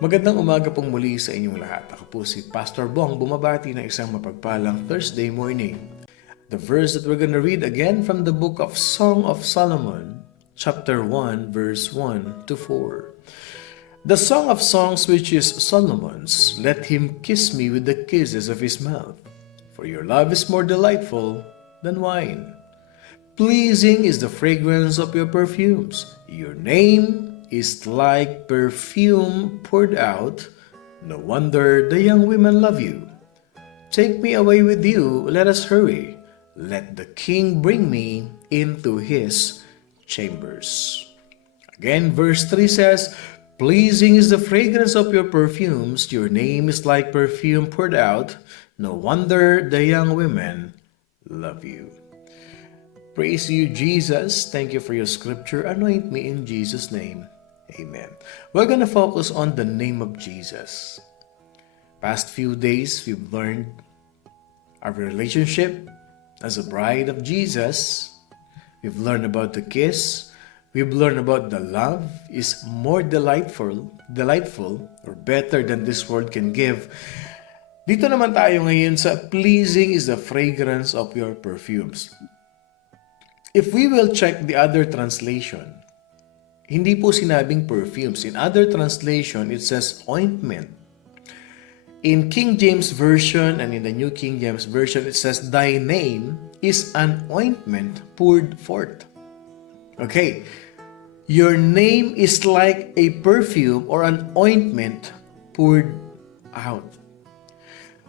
Magandang umaga pong muli sa inyong lahat. Ako po si Pastor Bong, bumabati ng isang mapagpalang Thursday morning. The verse that we're going to read again from the book of Song of Solomon, chapter 1, verse 1 to 4. The Song of Songs which is Solomon's, let him kiss me with the kisses of his mouth. For your love is more delightful than wine. Pleasing is the fragrance of your perfumes. Your name is like perfume poured out. No wonder the young women love you. Take me away with you, let us hurry. Let the king bring me into his chambers. Again, verse 3 says, Pleasing is the fragrance of your perfumes. Your name is like perfume poured out. No wonder the young women love you. Praise you, Jesus. Thank you for your scripture. Anoint me in Jesus' name. Amen. We're going to focus on the name of Jesus. Past few days, we've learned our relationship as a bride of Jesus. We've learned about the kiss. We've learned about the love is more delightful or better than this world can give. Dito naman tayo ngayon sa pleasing is the fragrance of your perfumes. If we will check the other translation, hindi po sinabing perfumes. In other translation, it says ointment. In King James Version and in the New King James Version, it says, Thy name is an ointment poured forth. Okay. Your name is like a perfume or an ointment poured out.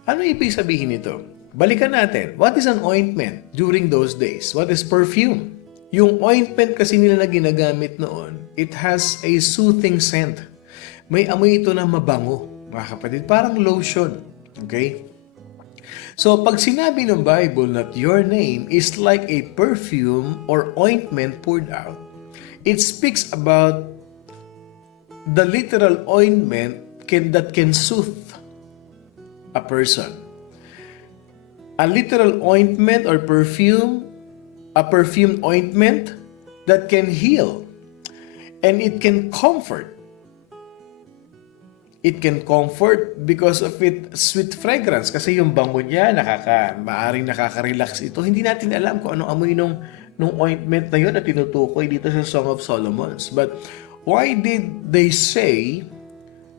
Ano ibig sabihin nito? Balikan natin. What is an ointment during those days? What is perfume? Yung ointment kasi nila na ginagamit noon, it has a soothing scent. May amoy ito na mabango, mga kapatid. Parang lotion. Okay? So, pag sinabi ng Bible that your name is like a perfume or ointment poured out, it speaks about the literal ointment that can soothe a person. A literal ointment or perfume, a perfumed ointment that can heal and it can comfort. It can comfort because of its sweet fragrance. Kasi yung bango niya, maaring nakaka-relax ito. Hindi natin alam kung anong amoy nung ointment na yun na tinutukoy dito sa Song of Solomon's. But why did they say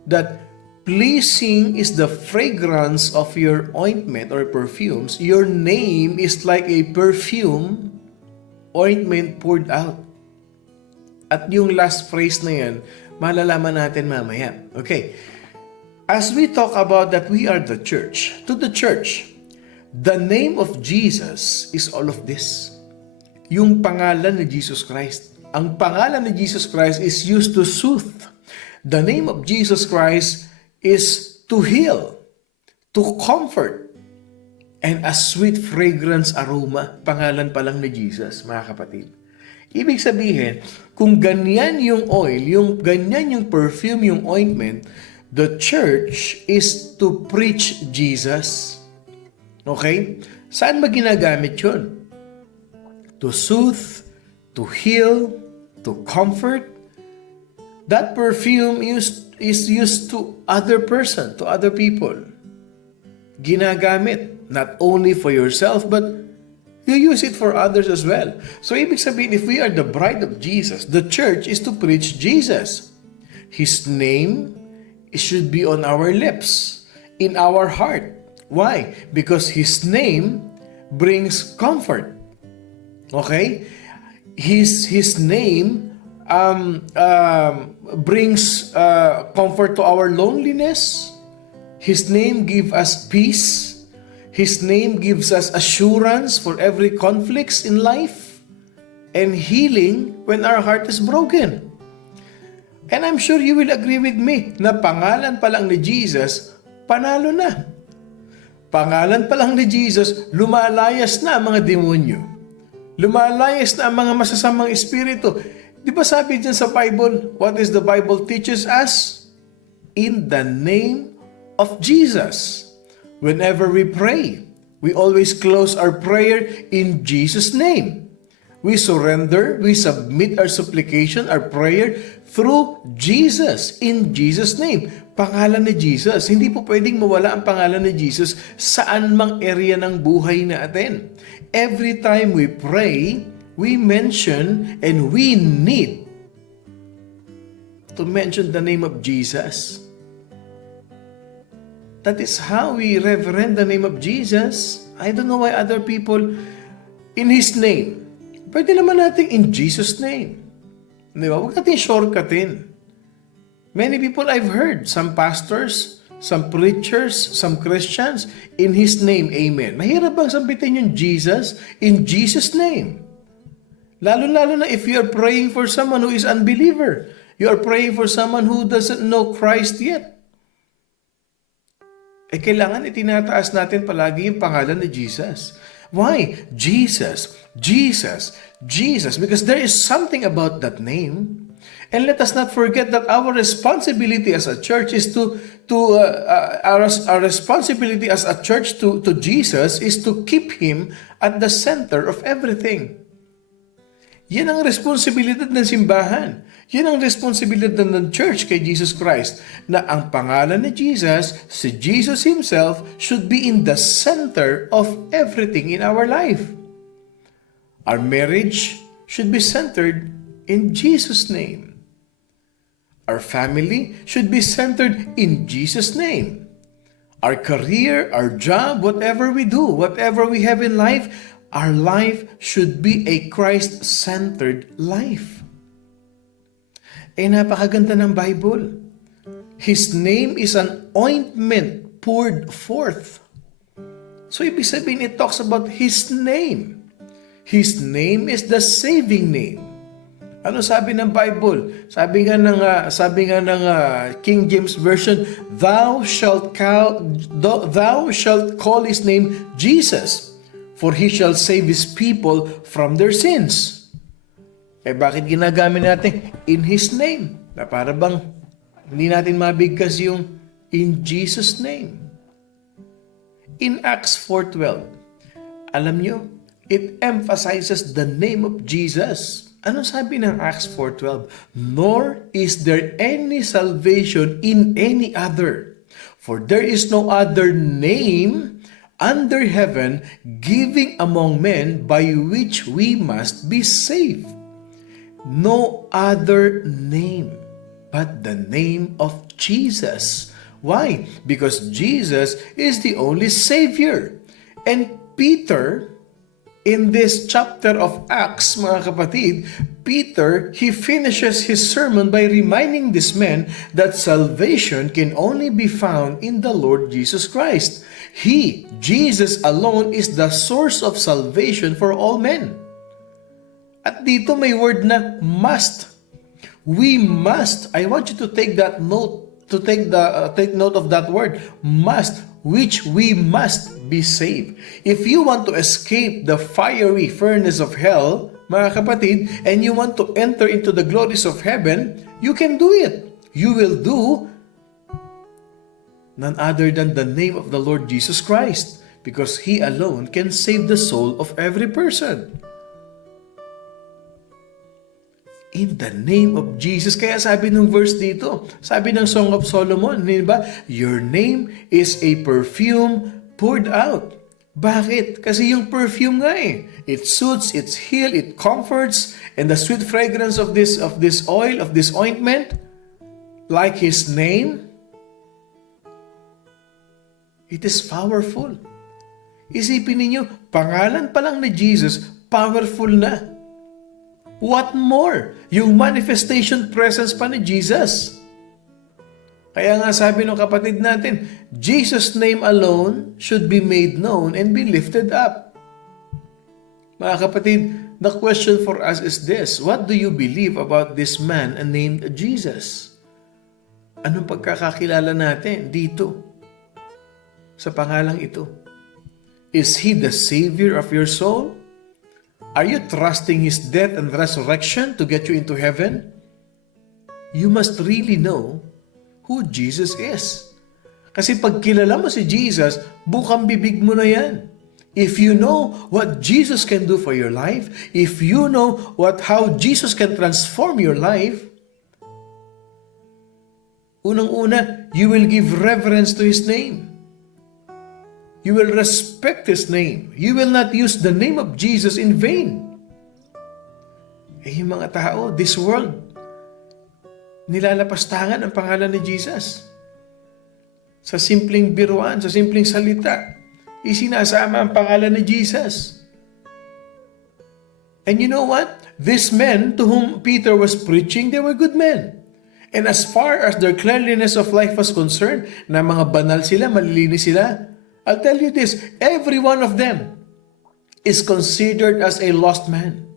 that pleasing is the fragrance of your ointment or perfumes? Your name is like a perfume ointment poured out. At yung last phrase na yan, malalaman natin mamaya. Okay. As we talk about that we are the church, to the church, the name of Jesus is all of this. Yung pangalan ni Jesus Christ. Ang pangalan ni Jesus Christ is used to soothe. The name of Jesus Christ is to heal, to comfort, and a sweet fragrance aroma, pangalan pa lang ni Jesus, mga kapatid. Ibig sabihin, kung ganyan yung oil, ganyan yung perfume, yung ointment, the church is to preach Jesus. Okay? Saan ba ginagamit yun? To soothe, to heal, to comfort. That perfume is used to other person, to other people. Ginagamit. Not only for yourself, but you use it for others as well. So, ibig sabihin, if we are the bride of Jesus, the church is to preach Jesus. His name should be on our lips, in our heart. Why? Because His name brings comfort. Okay? His name brings comfort to our loneliness. His name gives us peace. His name gives us assurance for every conflicts in life and healing when our heart is broken. And I'm sure you will agree with me na pangalan pa lang ni Jesus, panalo na. Pangalan pa lang ni Jesus, lumalayas na ang mga demonyo. Lumalayas na ang mga masasamang espiritu. Di ba sabi dyan sa Bible, what is the Bible teaches us? In the name of Jesus. Whenever we pray, we always close our prayer in Jesus' name. We surrender, we submit our supplication, our prayer through Jesus, in Jesus' name. Pangalan ni Jesus. Hindi po pwedeng mawala ang pangalan ni Jesus saan mang area ng buhay natin. Every time we pray, we mention and we need to mention the name of Jesus. That is how we reverend the name of Jesus. I don't know why other people, in His name, pwede naman natin in Jesus' name. Di ba? Huwag natin shortcutin. Many people I've heard, some pastors, some preachers, some Christians, in His name, Amen. Mahirap bang sambitin yung Jesus in Jesus' name? Lalo-lalo na if you are praying for someone who is unbeliever. You are praying for someone who doesn't know Christ yet. Kailangan itinataas natin palagi yung pangalan ni Jesus. Why? Jesus, Jesus, Jesus. Because there is something about that name. And let us not forget that our responsibility as a church is our responsibility as a church to Jesus is to keep Him at the center of everything. Yan ang responsibilidad ng simbahan. Yan ang responsibilidad ng church kay Jesus Christ, na ang pangalan ni Jesus, si Jesus Himself, should be in the center of everything in our life. Our marriage should be centered in Jesus' name. Our family should be centered in Jesus' name. Our career, our job, whatever we do, whatever we have in life, our life should be a Christ-centered life. Napakaganda ng Bible. His name is an ointment poured forth. So, ibig sabihin, it talks about His name. His name is the saving name. Ano sabi ng Bible? Sabi nga ng King James Version, Thou shalt call His name Jesus, for He shall save His people from their sins. Bakit ginagamit natin in His name? Na para bang hindi natin mabigkas yung in Jesus' name. In Acts 4:12, alam nyo, it emphasizes the name of Jesus. Ano sabi ng Acts 4:12? Nor is there any salvation in any other, for there is no other name under heaven given among men by which we must be saved. No other name but the name of Jesus. Why? Because Jesus is the only Savior. And Peter, in this chapter of Acts, mga kapatid, Peter, he finishes his sermon by reminding these men that salvation can only be found in the Lord Jesus Christ. He, Jesus alone, is the source of salvation for all men. At dito may word na must. We must. I want you to take that note, take note of that word, must, which we must be saved. If you want to escape the fiery furnace of hell, mga kapatid, and you want to enter into the glories of heaven, you can do it. You will do none other than the name of the Lord Jesus Christ, because He alone can save the soul of every person. In the name of Jesus. Kaya sabi ng verse dito, sabi ng Song of Solomon, di ba? Your name is a perfume poured out. Bakit? Kasi yung perfume nga eh. It soothes, it heals, it comforts, and the sweet fragrance of this oil, of this ointment, like His name, it is powerful. Isipin ninyo, pangalan pa lang ni Jesus, powerful na. What more? Yung manifestation presence pa ni Jesus. Kaya nga sabi ng kapatid natin, Jesus' name alone should be made known and be lifted up. Mga kapatid, the question for us is this: what do you believe about this man named Jesus? Anong pagkakakilala natin dito sa pangalang ito? Is He the Savior of your soul? Are you trusting His death and resurrection to get you into heaven? You must really know who Jesus is. Kasi pag kilala mo si Jesus, bukang bibig mo na yan. If you know what Jesus can do for your life, if you know how Jesus can transform your life, unang-una, you will give reverence to His name. You will respect His name. You will not use the name of Jesus in vain. Yung mga tao, this world, nilalapastangan ang pangalan ni Jesus. Sa simpleng biruan, sa simpleng salita, isinasama ang pangalan ni Jesus. And you know what? These men to whom Peter was preaching, they were good men. And as far as their cleanliness of life was concerned, na mga banal sila, malilinis sila, I'll tell you this, every one of them is considered as a lost man.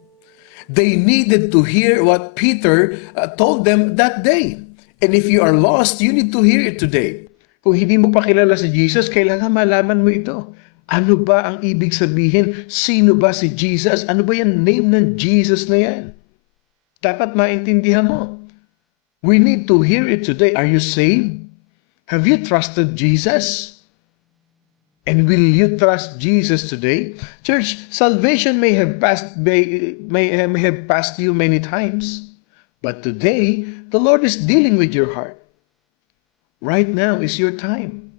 They needed to hear what Peter told them that day. And if you are lost, you need to hear it today. Kung hindi mo pa kilala si Jesus, kailangan malaman mo ito. Ano ba ang ibig sabihin? Sino ba si Jesus? Ano ba yung name ng Jesus na yan? Dapat maintindihan mo. We need to hear it today. Are you saved? Have you trusted Jesus? And will you trust Jesus today? Church, salvation may have passed you many times, but today, the Lord is dealing with your heart. Right now is your time.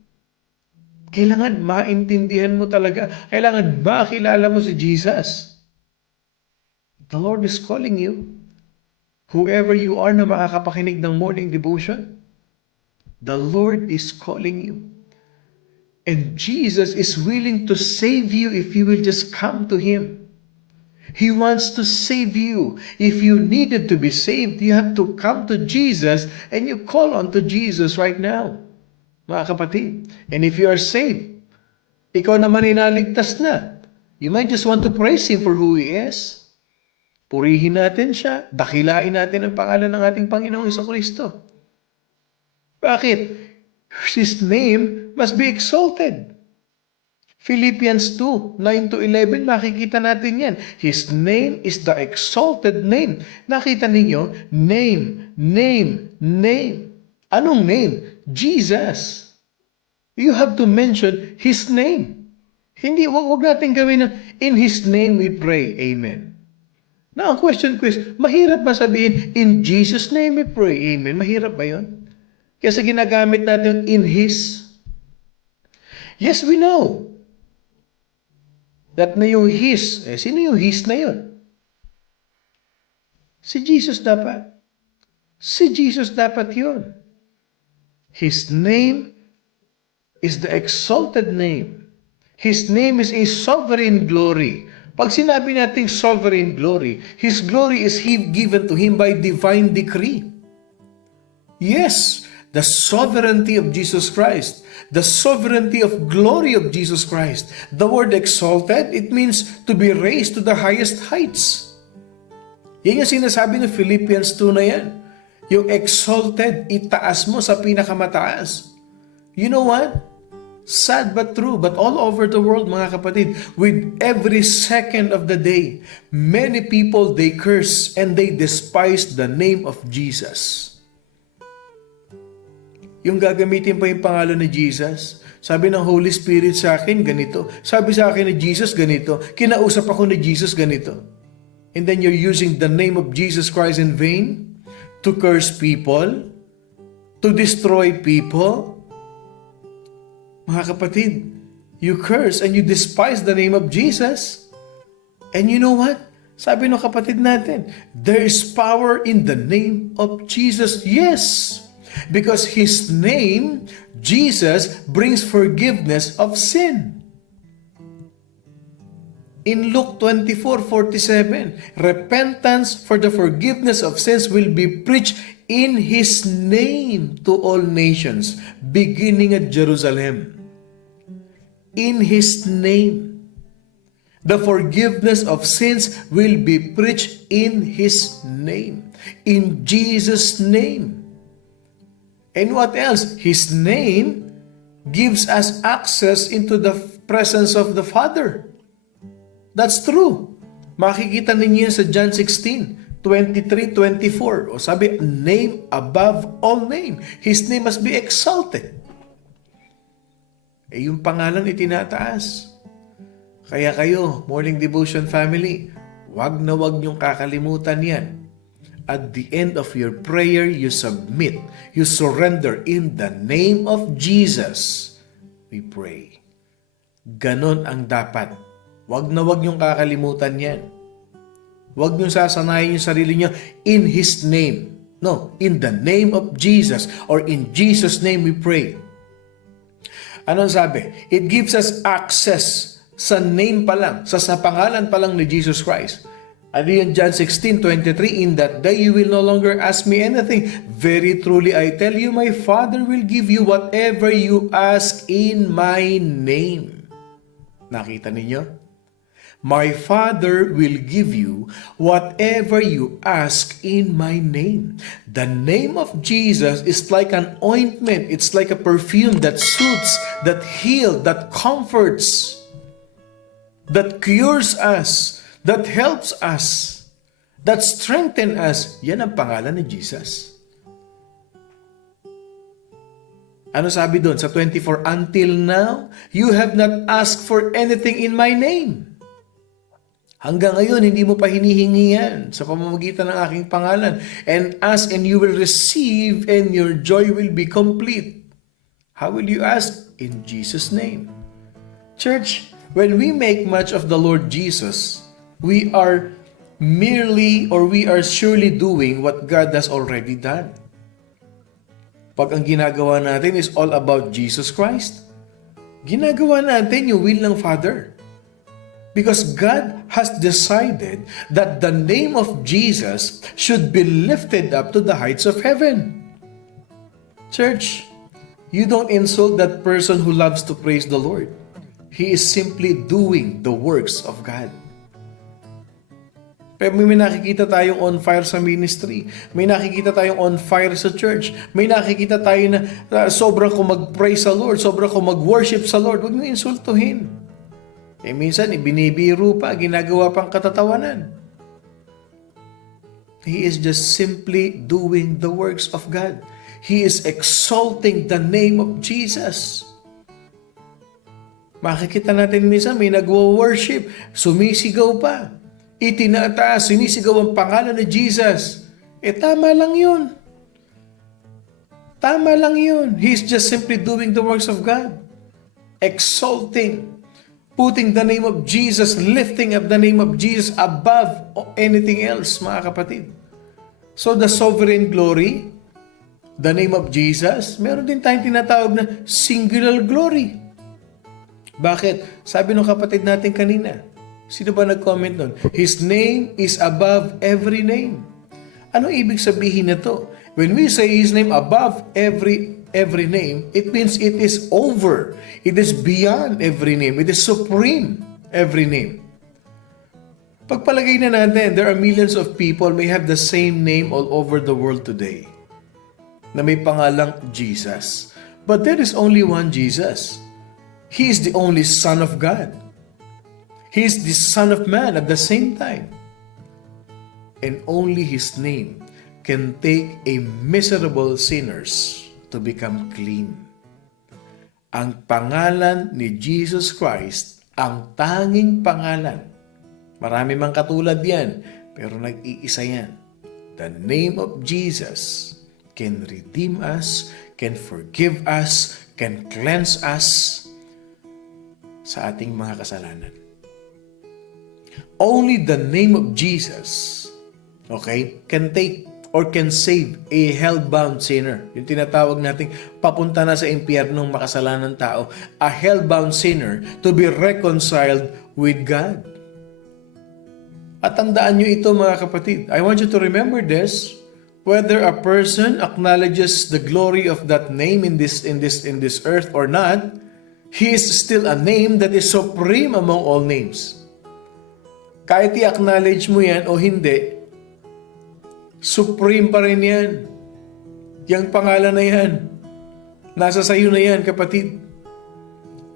Kailangan maintindihan mo talaga. Kailangan makilala mo si Jesus. The Lord is calling you. Whoever you are na makakapakinig ng morning devotion, the Lord is calling you. And Jesus is willing to save you if you will just come to Him. He wants to save you. If you needed to be saved, you have to come to Jesus and you call on to Jesus right now, mga kapatid. And if you are saved, ikaw naman inaligtas na. You might just want to praise Him for who He is. Purihin natin siya. Dakilain natin ang pangalan ng ating Panginoong Jesucristo. Bakit? His name must be exalted. Philippians 2, 9-11, makikita natin yan. His name is the exalted name. Nakita ninyo? Name, name, name. Anong name? Jesus. You have to mention His name. Hindi, wag natin gawin na, in His name we pray. Amen. Now, ang question ko is, mahirap ba sabihin, in Jesus' name we pray. Amen. Mahirap ba yun? Kasi ginagamit natin in His. Yes, we know that na yung His. Sino yung His na yun? Si Jesus dapat. Si Jesus dapat yun. His name is the exalted name. His name is a sovereign glory. Pag sinabi natin sovereign glory, His glory is given to Him by divine decree. Yes, the sovereignty of Jesus Christ, the sovereignty of glory of Jesus Christ. The word exalted, it means to be raised to the highest heights. Yan yung sinasabi ng Philippians 2 na yan. Yung exalted, itaas mo sa pinakamataas. You know what? Sad but true, but all over the world, mga kapatid, with every second of the day, many people, they curse and they despise the name of Jesus. Yung gagamitin pa yung pangalan ni Jesus, sabi ng Holy Spirit sa akin, ganito. Sabi sa akin ni Jesus, ganito. Kinausap ako ni Jesus, ganito. And then you're using the name of Jesus Christ in vain to curse people, to destroy people. Mga kapatid, you curse and you despise the name of Jesus. And you know what? Sabi ng kapatid natin, there is power in the name of Jesus. Yes, because His name, Jesus, brings forgiveness of sin. In Luke 24:47, repentance for the forgiveness of sins will be preached in His name to all nations, beginning at Jerusalem. In His name. The forgiveness of sins will be preached in His name. In Jesus' name. And what else? His name gives us access into the presence of the Father. That's true. Makikita ninyo sa John 16:23-24. O sabi, name above all name. His name must be exalted. Yung pangalan itinataas. Kaya kayo, Morning Devotion family, wag na wag niyong kakalimutan yan. At the end of your prayer, you submit, you surrender in the name of Jesus. We pray. Ganon ang dapat. Wag na wag niyong kakalimutan yan. Wag niyong sasanayin yung sarili niyo in His name. No, in the name of Jesus or in Jesus' name we pray. Anong sabi? It gives us access sa name pa lang, sa pangalan pa lang ni Jesus Christ. Ano yun, John 16:23, in that day you will no longer ask me anything. Very truly I tell you, my Father will give you whatever you ask in my name. Nakita ninyo? My Father will give you whatever you ask in my name. The name of Jesus is like an ointment. It's like a perfume that soothes, that heals, that comforts, that cures us, that helps us, that strengthens us. Yan ang pangalan ni Jesus. Ano sabi doon sa 24? Until now, you have not asked for anything in my name. Hanggang ngayon, hindi mo pa hinihingi yan sa pamamagitan ng aking pangalan. And ask and you will receive and your joy will be complete. How will you ask? In Jesus' name. Church, when we make much of the Lord Jesus, we are surely doing what God has already done. Pag ang ginagawa natin is all about Jesus Christ, ginagawa natin yung will ng Father. Because God has decided that the name of Jesus should be lifted up to the heights of heaven. Church, you don't insult that person who loves to praise the Lord. He is simply doing the works of God. Pero may nakikita tayong on fire sa ministry. May nakikita tayong on fire sa church. May nakikita tayo na sobrang ko mag-praise sa Lord, sobrang ko mag-worship sa Lord. Huwag niyo insultuhin. Minsan, ibinibiro pa, ginagawa pang katatawanan. He is just simply doing the works of God. He is exalting the name of Jesus. Makikita natin minsan, may nagwo-worship, sumisigaw pa. Itinataas, sinisigaw ang pangalan ni Jesus. Tama lang yun. Tama lang yun. He's just simply doing the works of God. Exalting. Putting the name of Jesus, lifting up the name of Jesus above anything else, mga kapatid. So the sovereign glory, the name of Jesus, meron din tayong tinatawag na singular glory. Bakit? Sabi ng kapatid natin kanina, sino ba nag-comment nun? His name is above every name. Ano ibig sabihin nito? When we say His name above every name, it means it is over. It is beyond every name. It is supreme every name. Pagpalagay na natin, there are millions of people may have the same name all over the world today na may pangalang Jesus. But there is only one Jesus. He is the only Son of God. He is the Son of Man at the same time. And only His name can take a miserable sinners to become clean. Ang pangalan ni Jesus Christ, ang tanging pangalan. Marami mang katulad yan, pero nag-iisa yan. The name of Jesus can redeem us, can forgive us, can cleanse us sa ating mga kasalanan. Only the name of Jesus, okay, can take or can save a hell-bound sinner. Yung tinatawag nating papunta na sa impyernong makasalanan tao, a hell-bound sinner to be reconciled with God. At tandaan nyo ito, mga kapatid. I want you to remember this. Whether a person acknowledges the glory of that name in this earth or not, he is still a name that is supreme among all names. Kahit i-acknowledge mo yan o hindi, supreme pa rin yan. Yang pangalan na yan. Nasa sayo na yan, kapatid.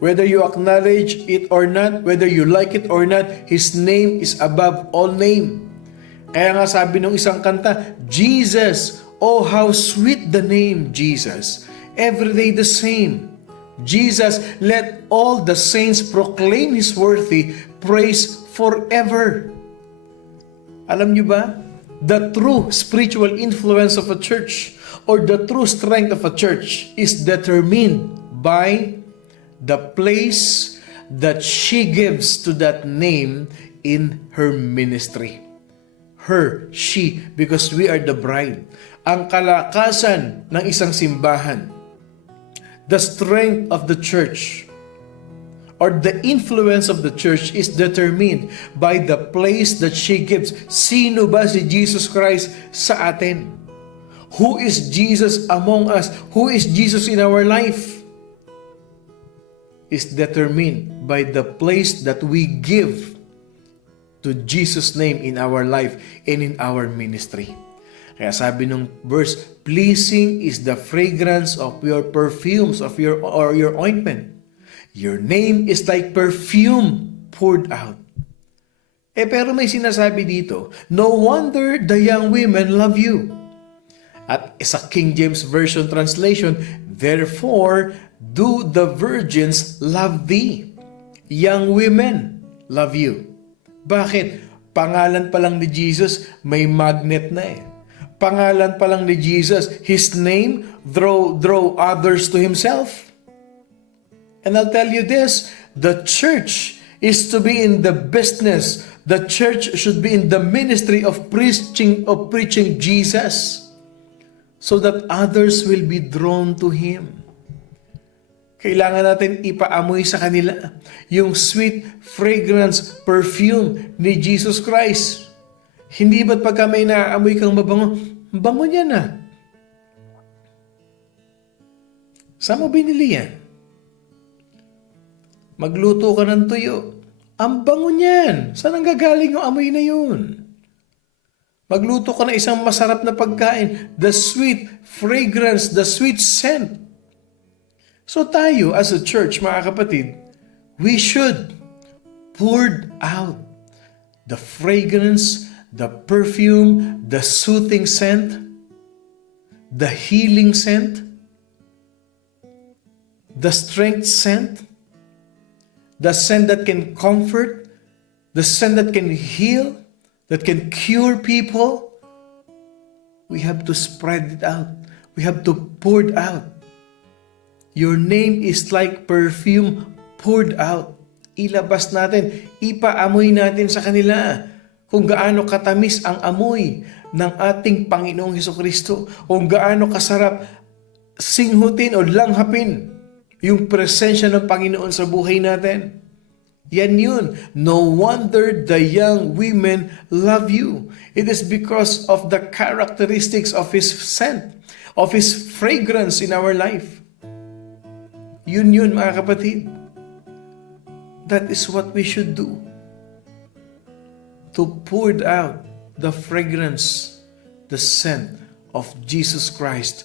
Whether you acknowledge it or not, whether you like it or not, His name is above all name. Kaya nga sabi ng isang kanta, Jesus, oh how sweet the name Jesus. Every day the same. Jesus, let all the saints proclaim His worthy praise forever. Alam niyo ba? The true spiritual influence of a church or the true strength of a church is determined by the place that she gives to that name in her ministry. Her, she, because we are the bride. Ang kalakasan ng isang simbahan, the strength of the church, or the influence of the church is determined by the place that she gives. Sino ba si Jesus Christ sa atin? Who is Jesus among us? Who is Jesus in our life? Is determined by the place that we give to Jesus' name in our life and in our ministry. Kaya sabi ng verse, pleasing is the fragrance of your perfumes, of your ointment. Your name is like perfume poured out. Pero may sinasabi dito, no wonder the young women love you. At sa King James Version translation, therefore do the virgins love thee. Young women love you. Bakit? Pangalan pa lang ni Jesus, may magnet na eh. Pangalan pa lang ni Jesus, His name draw others to Himself. And I'll tell you this, the church is to be in the business. The church should be in the ministry of preaching Jesus so that others will be drawn to Him. Kailangan natin ipaamoy sa kanila yung sweet fragrance perfume ni Jesus Christ. Hindi ba't pagka may naaamoy kang mabango, bango niya na. Saan mo binili yan? Magluto ka ng tuyo. Ang bango niyan. Saan ang gagaling yung amoy na yun? Magluto ka ng isang masarap na pagkain. The sweet fragrance, the sweet scent. So tayo as a church, mga kapatid, we should pour out the fragrance, the perfume, the soothing scent, the healing scent, the strength scent, the scent that can comfort, the scent that can heal, that can cure people. We have to spread it out. We have to pour it out. Your name is like perfume poured out. Ilabas natin, ipaamoy natin sa kanila kung gaano katamis ang amoy ng ating Panginoong Hesukristo, kung gaano kasarap singhutin o langhapin yung presensya ng Panginoon sa buhay natin. Yan yun. No wonder the young women love you. It is because of the characteristics of His scent, of His fragrance in our life. Yun mga kapatid. That is what we should do. To pour out the fragrance, the scent of Jesus Christ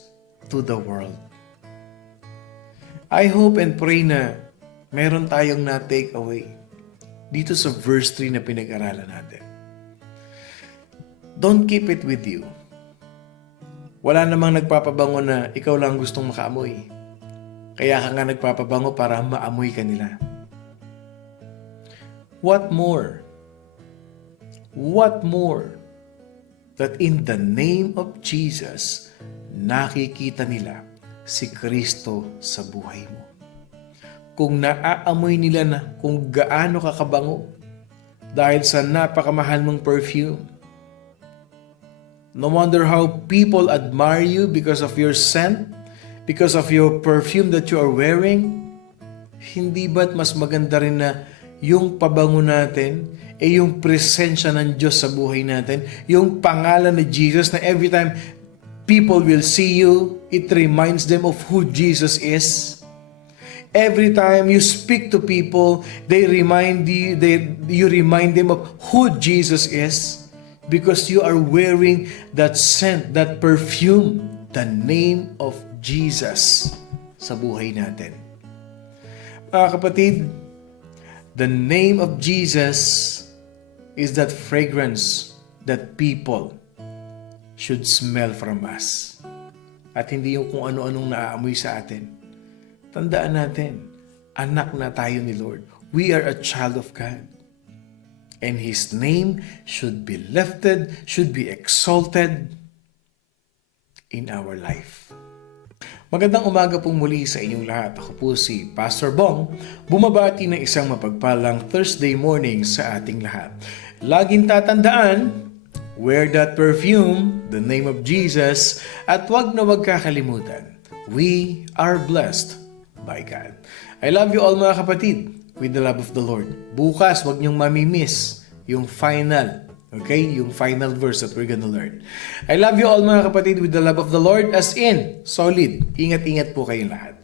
to the world. I hope and pray na meron tayong na-take away dito sa verse 3 na pinag-aralan natin. Don't keep it with you. Wala namang nagpapabango na ikaw lang gustong makaamoy. Kaya ka nga nagpapabango para maamoy ka nila. What more? What more that in the name of Jesus, nakikita nila si Kristo sa buhay mo. Kung naaamoy nila na kung gaano ka kabango dahil sa napakamahal mong perfume. No wonder how people admire you because of your scent, because of your perfume that you are wearing. Hindi ba't mas maganda rin na yung pabango natin, yung presensya ng Diyos sa buhay natin, yung pangalan ni Jesus na every time people will see you, it reminds them of who Jesus is. Every time you speak to people, you remind them of who Jesus is because you are wearing that scent, that perfume, the name of Jesus sa buhay natin. Mga kapatid, the name of Jesus is that fragrance that people should smell from us. At hindi yung kung ano-anong naaamoy sa atin. tandaan natin, anak na tayo ni Lord. We are a child of God. And His name should be lifted, should be exalted in our life. Magandang umaga pong muli sa inyong lahat. Ako po si Pastor Bong, bumabati ng isang mapagpalang Thursday morning sa ating lahat. Laging tatandaan, wear that perfume, the name of Jesus, at wag na wag kakalimutan, we are blessed by God. I love you all mga kapatid, with the love of the Lord. Bukas, wag niyong mamimiss yung final, okay? Yung final verse that we're gonna learn. I love you all mga kapatid with the love of the Lord, as in, solid. Ingat-ingat po kayong lahat.